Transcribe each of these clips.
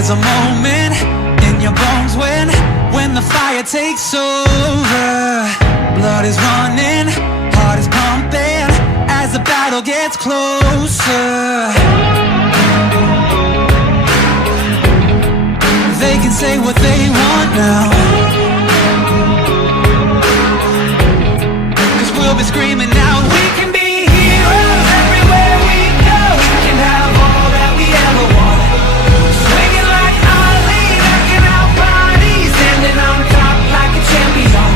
There's a moment in your bones when the fire takes over. Blood is running, heart is pumping as the battle gets closer. They can say what they want now, 'cause we'll be screaming out, we can be heroes everywhere we go. We can have all that we ever want, swinging like Ali, knocking out bodies, standing on top like a champion.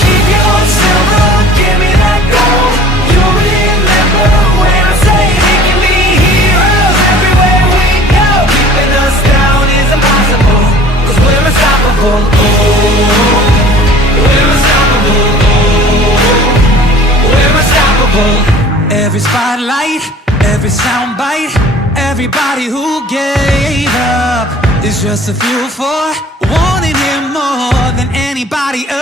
Keep your silver, give me that gold. You'll remember when I say we can be heroes everywhere we go. Keeping us down is impossible, 'cause we're unstoppable. Oh, we're unstoppable. Oh, we're unstoppable. Every spotlight, every soundbite, everybody who gave up is just a fuel for wanting him more than anybody else.